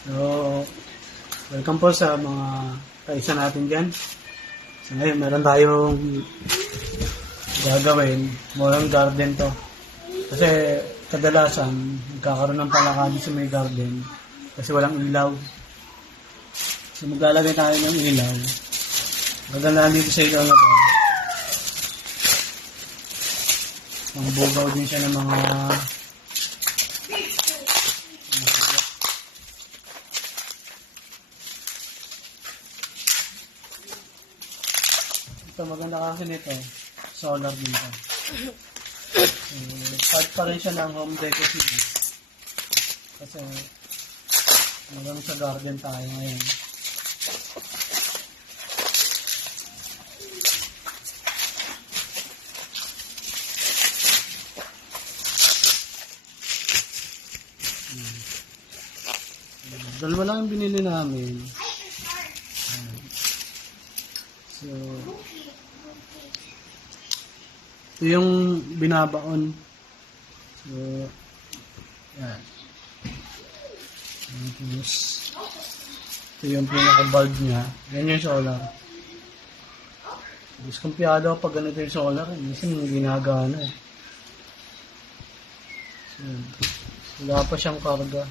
So, welcome po sa mga kaisa natin dyan. So, ngayon, meron tayong gagawin. Morang garden to. Kasi, kadalasan, nagkakaroon ng palakad sa may garden kasi walang ilaw. So, maglalagay tayo ng ilaw. Magandaan dito sa ilaw na to. Mangbugaw din siya ng mga ito, maganda kasi nito, solar din to. Part pa rin siya ng home deco series. Kasi hanggang sa garden tayo ngayon. Dalawa lang yung binili namin. So, ito yung binabaon. So, yan. Tapos, ito yung pinaka-bulb niya. Yan yung solar. Diskumpiyado ako pag ganito yung solar. Minsan yung ginagana eh. So, wala pa siyang karga.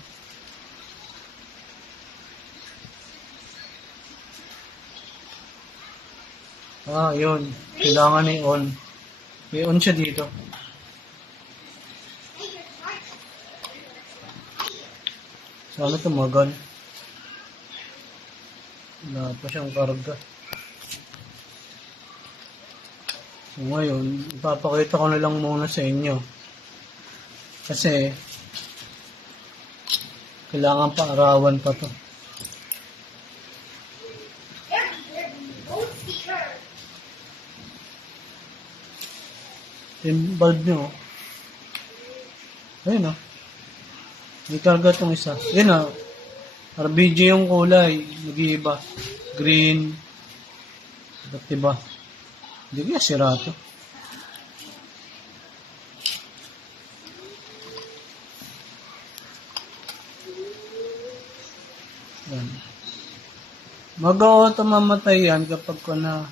Yun. Kailangan i-on. I-on siya dito. Sana tumagal. Wala pa siyang karga. So ngayon, ipapakita ko na lang muna sa inyo. Kasi, kailangan pa arawan pa to. Yung bulb nyo, ayun may karga itong isa. Ayun RBG yung kulay, nag-iiba. Green, ba't diba? Hindi kaya sira ito. Yan. Mag-auto mamatay yan kapag ko na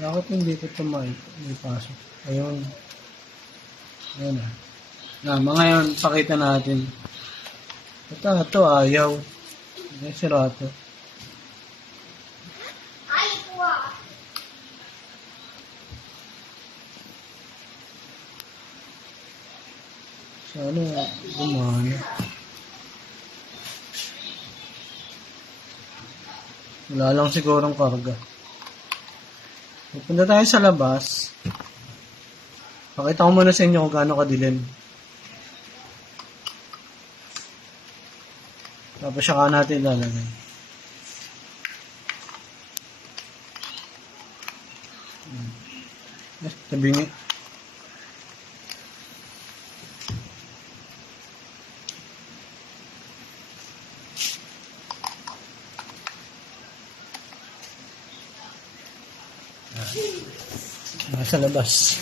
bakit hindi ko ito may pasok? Ayun. Ayun mga yun, pakita natin. Ito ayaw. May sira ito. Sana gumana. Wala lang sigurong karga. Punta tayo sa labas. Pakita ko muna sa inyo kung gaano kadilim. Tapos saka natin ilalagay. Tabingi. Nasa labas.